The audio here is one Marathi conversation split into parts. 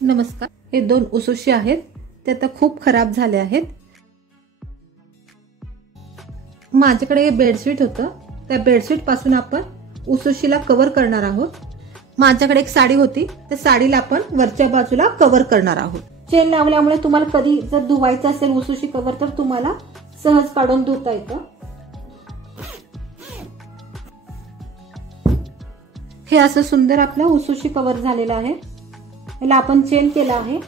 नमस्कार, हे 2 उसुशी आहेत, ते आता खूप खराब झाले आहेत। माझ्याकडे हे बेडशीट होतं, त्या बेडशीट पासून आपण उसुशीला कव्हर करणार आहोत। माझ्याकडे एक साडी होती, त्या साडीला आपण वरच्या बाजूला कव्हर करणार आहोत। चेन लावल्यामुळे तुम्हाला कधी जर धुवायचं असेल उसुशी कव्हर तर तुम्हाला सहज काढून धुता येतं। हे असं सुंदर आपलं उसुशी कव्हर झालेलं आहे। याला आपण चेन केला आहे।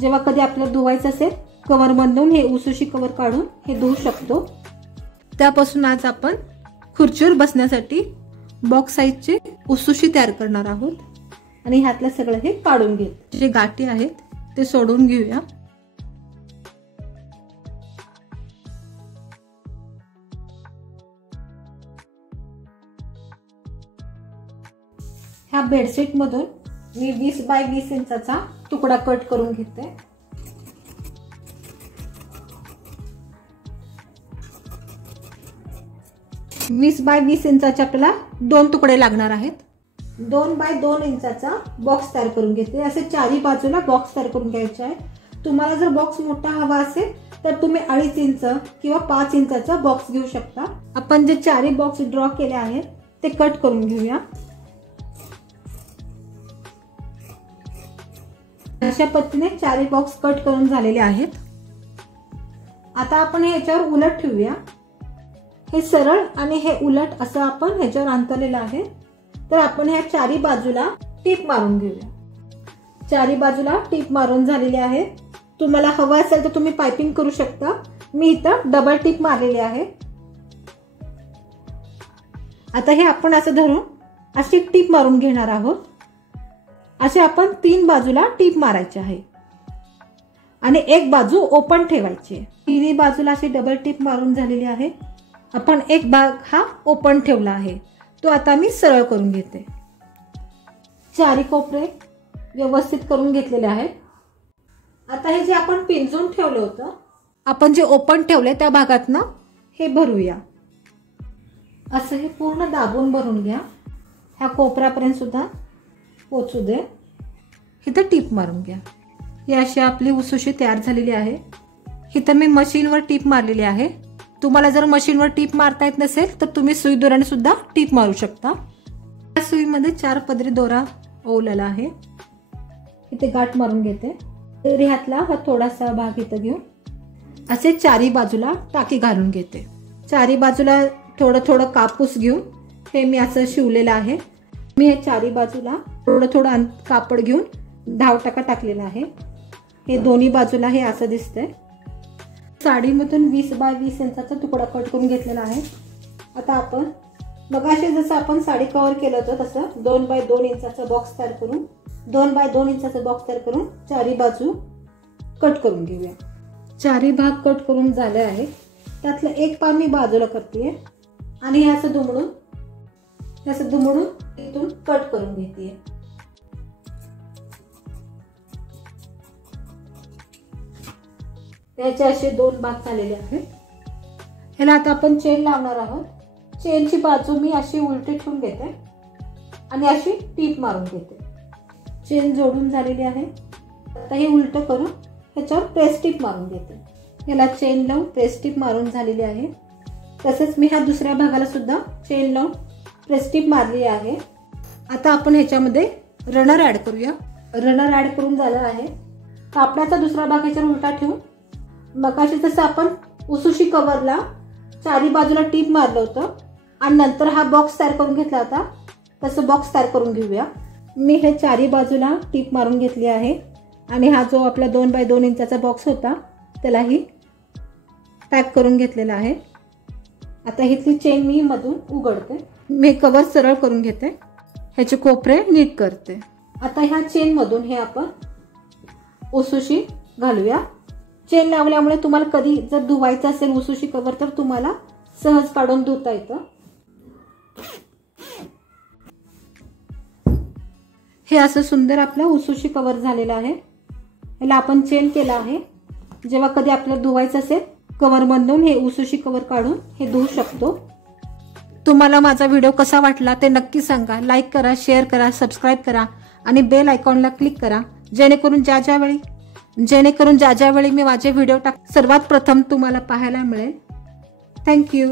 जेव्हा कधी आपल्याला धुवायचं असेल कव्हर मधून हे उसुशी कव्हर काढून हे धुवू शकतो। त्यापासून आज आपण खुर्चीवर बसण्यासाठी बॉक्स साइजचे उसुशी तयार करणार आहोत आणि ह्यातलं सगळं हे काढून घेत जे गाठी आहेत ते सोडून घेऊया। ह्या बेडशीट मधून मी 20 बाय 20 इंचाचा तुकडा कट करून घेते। वीस बाय 20 इंचाचे आपल्याला 2 तुकडे लागणार आहेत। 2 बाय 2 इंचाचा बॉक्स तयार करून घेते। असे चारी बाजूला बॉक्स तयार करून घ्यायचे आहे। तुम्हाला जर बॉक्स मोठा हवा असेल तर तुम्ही 2.5 इंच किंवा 5 इंचाचा बॉक्स घेऊ शकता। आपण जे चारी बॉक्स ड्रॉ केले आहेत ते कट करून घेऊया। अशा पद्धतीने चारी बॉक्स कट करून झालेले आहेत। आता आपण ह्याच्यावर उलट ठेवूया। हे सरळ आणि हे उलट असं आपण ह्याच्यावर अंतरलेलं आहे। तर आपण ह्या चारी बाजूला टीप मारून घेऊया। चारी बाजूला टीप मारून झालेली आहे। तुम्हाला हवं असेल तर तुम्ही पाइपिंग करू शकता। मी इथं डबल टीप मारलेली आहे। आता हे आपण असं धरून अशी टीप मारून घेणार आहोत। असे आपण 3 बाजूला टीप मारायची आहे आणि एक बाजू ओपन ठेवायची। तिन्ही बाजूला अशी डबल टीप मारून झालेली आहे। आपण एक भाग हा ओपन ठेवला आहे, तो आता मी सरळ करून घेते। चारी कोपरे व्यवस्थित करून घेतलेले आहेत। आता हे जे आपण पिंजून ठेवलं होतं, आपण जे ओपन ठेवले त्या भागातनं हे भरूया। असं हे पूर्ण दाबून भरून घ्या। ह्या कोपऱ्यापर्यंत सुद्धा पोचू दे। इथं टीप मारून घ्या। ही अशी आपली उसुशी तयार झालेली आहे। इथं मी मशीनवर टीप मारलेली आहे। तुम्हाला जर मशीनवर टीप मारता येत नसेल तर तुम्ही सुई दोऱ्याने सुद्धा टीप मारू शकता। या सुईमध्ये 4 पदरी दोरा ओवलेला आहे। इथे गाठ मारून घेते। तर ह्यातला हा थोडासा भाग इथं घेऊन असे चारी बाजूला टाकी घालून घेते। चारी बाजूला थोडं थोडं कापूस घेऊन हे मी असं शिवलेलं आहे। मी हे चारी बाजूला थोडं थोडं कापड घेऊन धावटाका टाकलेला आहे। हे दोन्ही बाजूला हे असं दिसतंय। साडीमधून 20 बाय 20 इंचाचा तुकडा कट करून घेतलेला आहे। आता आपण मगाशी जसं आपण साडी कव्हर केलं होतं तसं 2 बाय 2 इंचाचा बॉक्स तयार करून 2 बाय 2 इंचाचा बॉक्स तयार करून चारी बाजू कट करून घेऊया। चारी भाग कट करून झाले आहे। त्यातलं एक पान मी बाजूला करतेय आणि हे असं दुमडून इथून कट करून घेते। याचे असे 2 भाग झालेले आहेत। ह्याला आता आपण चेन लावणार आहोत। चेनची बाजू मी अशी उलटी ठेवून घेते आणि अशी टीप मारून घेते। चेन जोडून झालेली आहे। आता हे उलट करून ह्याच्यावर प्रेस टीप मारून घेते। याला चेन लावून प्रेस टीप मारून झालेली आहे। तसेच मी ह्या दुसऱ्या भागाला सुद्धा चेन लावून प्रेस टीप मारली आहे। आता आपण ह्याच्यामध्ये रनर ऍड करूया। रनर ऍड करून झालं आहे। कापडाचा दुसरा भाग ह्याच्यावर उलटा ठेवून मगाशी जसं आपण उसुशी कव्हरला चारी बाजूला टीप मारलं होतं आणि नंतर हा बॉक्स तयार करून घेतला होता तसं बॉक्स तयार करून घेऊया। मी हे चारी बाजूला टीप मारून घेतली आहे आणि हा जो आपला 2 बाय 2 इंचाचा बॉक्स होता त्यालाही पॅक करून घेतलेला आहे। आता इथली चेन मी मधून उघडते। मी कव्हर सरळ करून घेते। ह्याचे कोपरे नीट करते। आता ह्या चेन मधून हे आपण उसुशी घालूया। चेन लावल्यामुळे तुम्हाला कधी जर धुवायचं असेल उसुशी कव्हर तर तुम्हाला सहज काढून धुता येतं। हे असं सुंदर आपलं उसुशी कव्हर झालेलं आहे। याला आपण चेन केला आहे। जेव्हा कधी आपल्याला धुवायचं असेल कव्हर मधून हे उसुशी कव्हर काढून हे धुवू शकतो। तुम्हाला माझा व्हिडिओ कसा वाटला ते नक्की सांगा. लाईक करा, शेअर करा, सबस्क्राईब करा आणि बेल आयकॉनला क्लिक करा, जेणेकरून ज्या ज्यावेळी मी माझे व्हिडिओ सर्वात प्रथम तुम्हाला पाहायला मिळेल. थँक्यू.